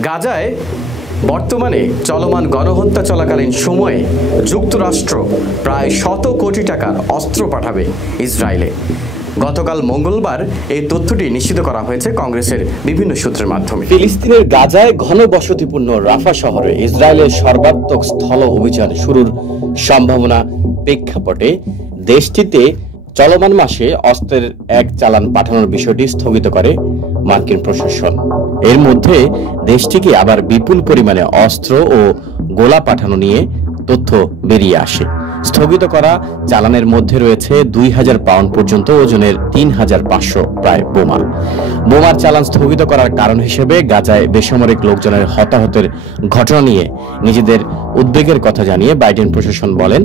গাজায় বর্তমানে চলমান গণহত্যা চলাকালীন সময়ে যুক্তরাষ্ট্র প্রায় 100 কোটি টাকার অস্ত্র পাঠাবে ইসরায়েলে। গতকাল মঙ্গলবার এই তথ্যটি নিশ্চিত করা হয়েছে কংগ্রেসের বিভিন্ন সূত্রের মাধ্যমে। ফিলিস্তিনের গাজায় ঘনবসতিপূর্ণ রাফা শহরে ইসরায়েলের সর্বাত্মক স্থল অভিযান শুরুর সম্ভাবনা প্রেক্ষাপটে দেশটিতে চলমান মাসে অস্ত্রের এক চালান পাঠানোর বিষয়টি স্থগিত করে মার্কিন প্রশাসন। এর মধ্যে দেশটিকে আবার বিপুল পরিমাণে অস্ত্র ও গোলা পাঠানো নিয়ে তথ্য বেরিয়ে আসে। স্থগিত করা চালানের মধ্যে রয়েছে 2000 পাউন্ড পর্যন্ত ওজনের 3500 প্রায় বোমার চালান স্থগিত করার কারণ হিসেবে গাজায় বেসামরিক লোকজনের হতাহতের ঘটনা নিয়ে নিজেদের উদ্বেগের কথা জানিয়ে বাইডেন প্রশাসন বলেন,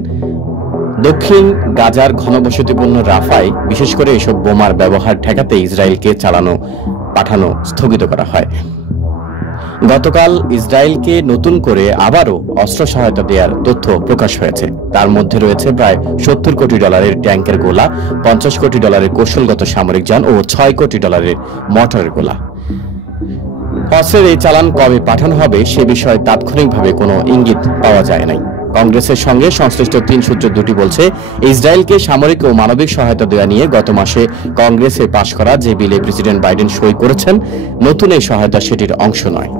দক্ষিণ গাজার ঘনবসতিপূর্ণ রাফায় বিশেষ করে এসব বোমার ব্যবহার ঠেকাতে ইসরায়েলকে পাঠানো স্থগিত করা হয়। গতকাল ইসরায়েলকে নতুন করে আবারও অস্ত্র সহায়তা দেওয়ার তথ্য প্রকাশ হয়েছে। তার মধ্যে রয়েছে প্রায় 70 কোটি ডলারের ট্যাঙ্কের গোলা, 50 কোটি ডলারের কৌশলগত সামরিক যান ও 6 কোটি ডলারের মর্টারের গোলা। অস্ত্রের এই চালান কবে পাঠানো হবে সে বিষয়ে তাৎক্ষণিকভাবে কোনো ইঙ্গিত পাওয়া যায় নাই। কংগ্রেসের সঙ্গে সংশ্লিষ্ট 3 সূত্র দুটি বলছে, ইসরায়েলকে সামরিক ও মানবিক সহায়তা দেওয়া নিয়ে গত মাসে কংগ্রেসে পাশ করা যে বিলে প্রেসিডেন্ট বাইডেন সই করেছেন, নতুন এই সহায়তা সেটির অংশ নয়।